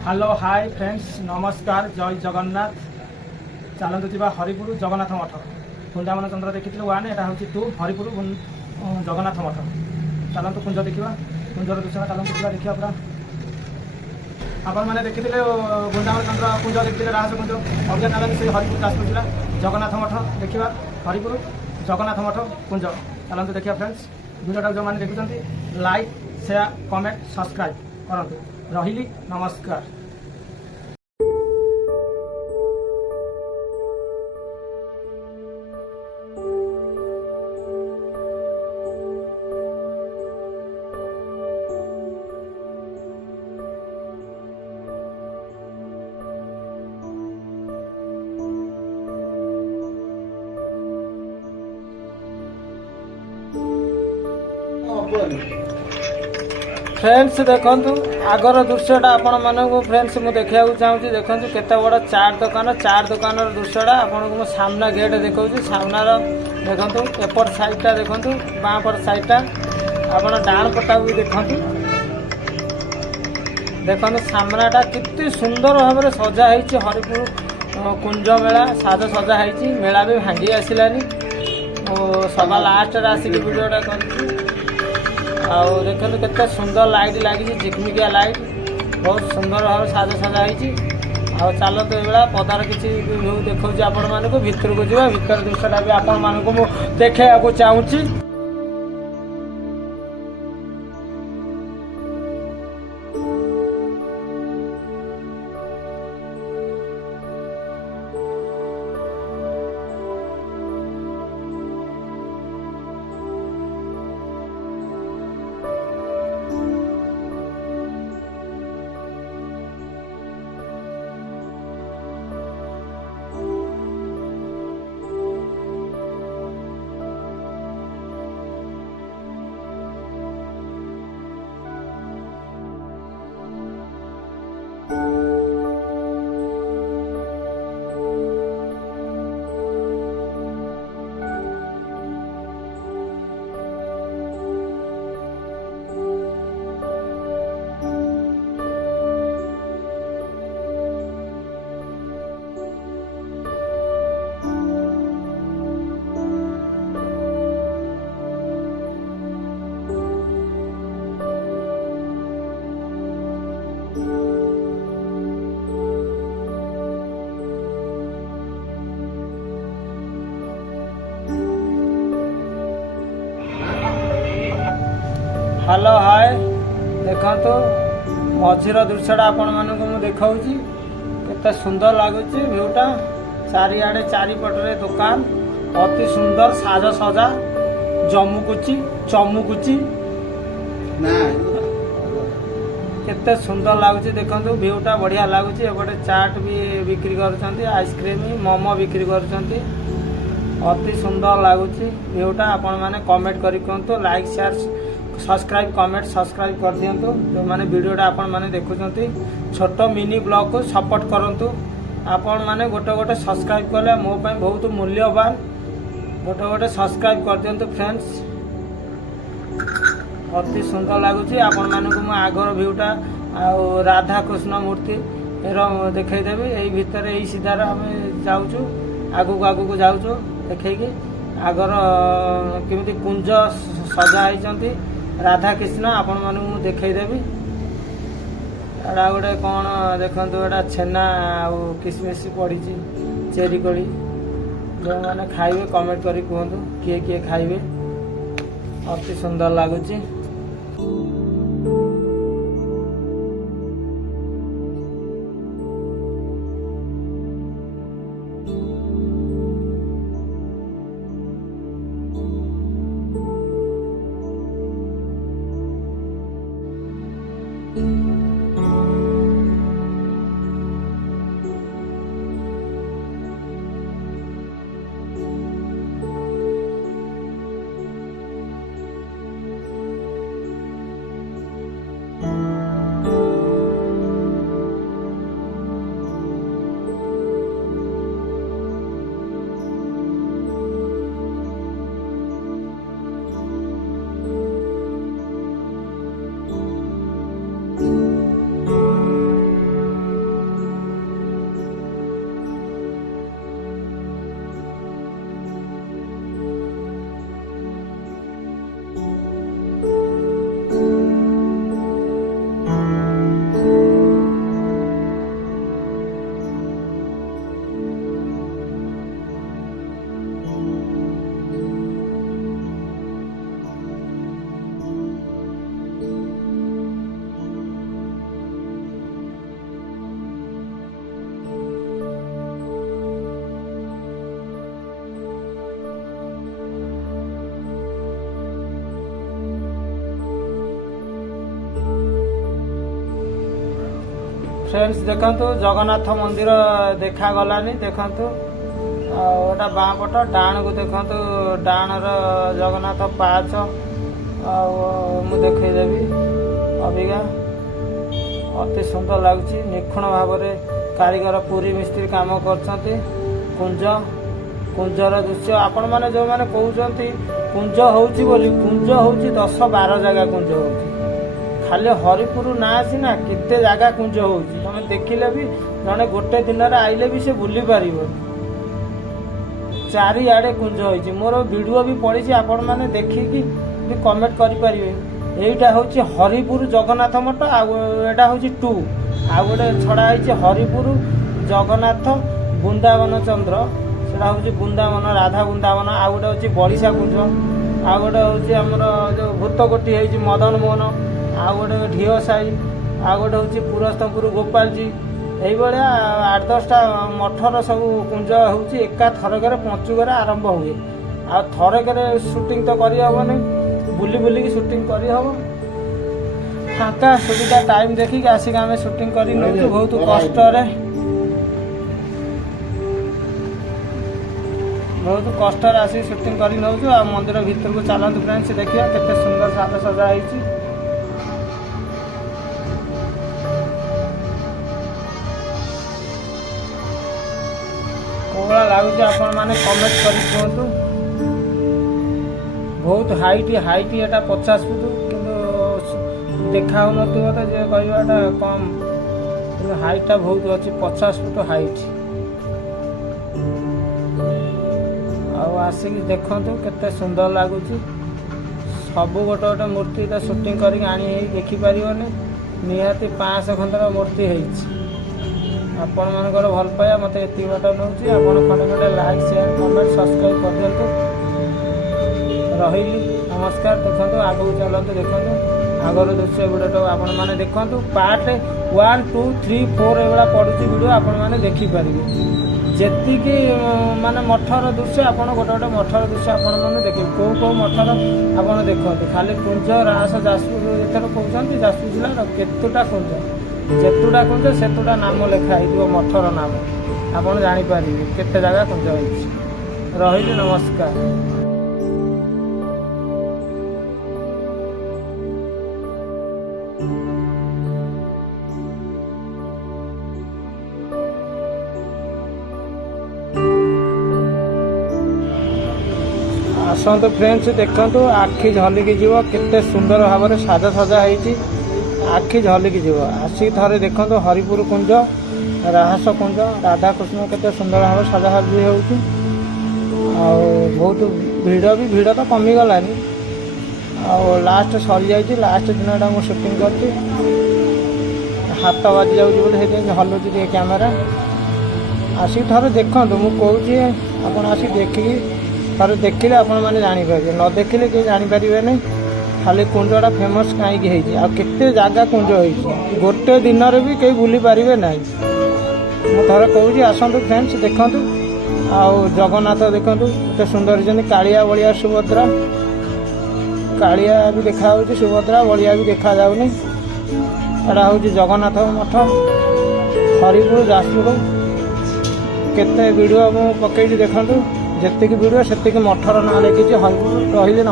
Hello hi friends नमस्कार जय जगन्नाथ। चलतु जी हरिपुर जगन्नाथ मठ कुंडामन चंद्र देखी वन यहाँ हूँ टू हरिपुर जगन्नाथ मठ। चलतु कुंज देखा कुंजर दृश्य चलतु देखा पूरा आपण मैंने देखी गुंडामन चंद्र कुंज देखते राहस कुंज अभियान आगे से हरिपुर आसूला जगन्नाथ मठ देखा हरिपुर जगन्नाथ मठ कुंज। चलतु देखिए फ्रेंड्स वीडियो जो मैंने देखुं लाइक शेयर कमेंट सब्सक्राइब करूँ। रही नमस्कार। फ्रेंड्स देखु आगर दृश्यटा आपण मानक फ्रेंड्स मुझे देखा चाहूँगी देखो केते बड़ चार दुकान दृश्यटा आपन को सामना गेट देखा सामनार देखु एपट साइडटा देखु बाँपट साइडटा आप डाण पटा भी देखु देखो सामनाटा कितनी सुंदर भाव में सजाई हरिपुर कुंज मेला साज सजाई मेला भी भांगी आसलानी सभा लास्ट आसिक वीडियोटा कर देखो केते सुंदर लाइट लगी झिकमिकिया लाइट बहुत सुंदर भाव साज सजाई। चलो तो ये पदार किसी व्यू देखा आपण मानक भितर को जा भर दृश्यटा भी आपण मानक देखा चाहूँगी। हेलो हाय देखो मझीर दृश्यटा आपण मानक मुझे देखा केते सुंदर लगुच व्यूटा चारिआडे चारिपटे दुकान अति सुंदर साज सजा जमुकुची चमुकुची केते सुंदर लगुच देखो व्यूटा बढ़िया लगुच एपटे चाट भी बिक्री कर आइसक्रीम मोमो बिक्री कर अति सुंदर लगुच व्यूटा आपण माने कमेंट करी कहतु like share subscribe comment subscribe कर दिंतु जो मैंने वीडियोटा आपण मैंने देखुं छोट मिनी ब्लॉग को सपोर्ट करूँ आपण मैंने गोटे गोटे सब्सक्राइब कले मो बहुत मूल्यवान गोटे गोटे सब्सक्राइब कर दिंतु फ्रेंड्स अति सुंदर लगुच आपण मानक आगर व्यूटा राधा कृष्ण मूर्ति देखईदेवी यही भितर यही सीधार आम जाऊँ आगू जाऊँ देखी आगर केमी कुंज सजाई राधा कृष्ण आपण मानू देखईदेवी एटा गोटे कौन देखु एटा छेना आउ किसमिश पड़ी चेरी कोली जो मैंने खाइबे कमेंट करी कहतु किए किए खाइबे अति सुंदर लगुच। फ्रेंड्स देखंतु जगन्नाथ मंदिर देखा गलानी देखंतु एटा बाँ पट डाण को देखंतु डाणर जगन्नाथ पाच मु देखदेवी अबिका अति सुंदर लगुच निखुण भाव कारीगर पूरी मिस्त्री काम करछंती कुंज कुंजर दृश्य आपण माने जो माने कहउछंती कुंज होउची बोली कुंज होउची 10-12 जगह कुंज होउची खाली हरिपुर ना सीना केते जगह कुंज होउची तमे देखिले भी जने गोटे दिन रे आइले भी से बुली पारिबो चारि आड़े कुंज होइची मोर वीडियो भी पड़ी आपण माने देखिकी भी कमेंट करि परिबे एइटा होउची हरिपुर जगन्नाथ मठ एटा होउची 2 आ गोटे छड़ा होइची हरिपुर जगन्नाथ वृंदावन चंद्र सेटा होउची वृंदावन राधा वृंदावन आ गोटे होउची बड़िसा कुंज आ गोटे होउची हमर जो भूतकोटी होइची मदन मोहन आ गोटे ढिओ साई आ गोटे होउची पुरस्तमपुर गोपाल जी एई बळिया 8-10टा मठर सब कुंज होउची एका थरकरे पंचुगरे आरंभ हुए आ थरकरे शूटिंग तो करि हबनी बुली बुली की शूटिंग करि हबो फांका सुविधा टाइम देखिक आसिक आमे शूटिंग करि नउछु बहुत कष्ट आसिक शूटिंग करि नउछु आ मंदिर भीतर को चलंतु फ्रेंड्स देखिया केते सुंदर साज सजा हैछि कोला लागुच आपण माने कमेंट करि कहतु बहुत हाइट एटा 50 फुट किंतु देखा हो नथिबो त जे कहबाटा कम हाइटा बहुत अछि 50 फुट हाइट आसिक देखंतु केते सुंदर लागुच सब गोटे गोटे मूर्ति तो शूटिंग करके आनी देखी पारिबने निहाती 500 खंडर मूर्ति होइछि आपण मानकर भल पाया मते एति बाट नउछि आपण खंडे खंडे लाइक शेयर कमेंट सब्सक्राइब कर दियंतु रहिली नमस्कार देखंतु आगु चलंतु देखंतु आगर दृश्य वीडियो आपण माने देखंतु पार्ट 1 2 3 4 एवला पडुछि वीडियो आपण माने देखि पारिबे जेतिकी माने मठर दृश्य आपण गोटे गोटे मठर दृश्य आपण माने देखि को मठर आपण देखंतु खाली कुंज रास जासपुर एथर कहउछंती जासपुर जिला केतुटा कुंज जेतुटा कुंज सेतुटा नाम लेखा हिदियो मठर नाम आपण जानि पारिबे केते जगह कुंज होइछि रहिली नमस्कार। आसतु फ्रेंड्स देखंतु आखि झलिकी जीव केते सुंदर भाव में साजा सजा होइछि आखि झलिकी जीव आसी थरे देखंतु हरिपुर कुंज राहस कुंज राधा कृष्ण केते सुंदर भाव साजा सजी होउछि आ बहुत भीड़ तो कमी गलानी आ लास्ट सरी जाइछि लास्ट दिनटा मु शूटिंग करछि हाथ बाजी जाउछि बोले हे हलुछि जे कैमरा आसी थरे देखंतु मु कहउछि आपण आसी देखि थरे देखिले आपण माने जानि पारिबे न देखिले के जानि पारिबे नै खाली कुंजटा फेमस काईकि होइछि आ केते जागा कुंज होइछि गोटे दिन रे भी केही बुली पारिबे नै मु थरे कहउछि आसंतु फ्रेंड्स देखंतु आ जगन्नाथ देखंतु केते सुंदर जनी कालिया बलिया सुभद्रा कालिया भी देखा होउछि सुभद्रा बलिया भी देखा जाउनी एटा होउछि जगन्नाथ मठ हरिपुर जासपुर केते वीडियो मु पकेइछि देखंतु जेतिक वीडियो सेतिक मठर ना लेकिछि हरिपुर रहिले।